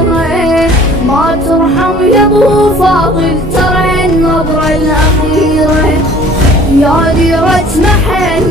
غيره، ما ترحم يا ابو فاضل ترى النظرة الأخيرة يا ديرة محن.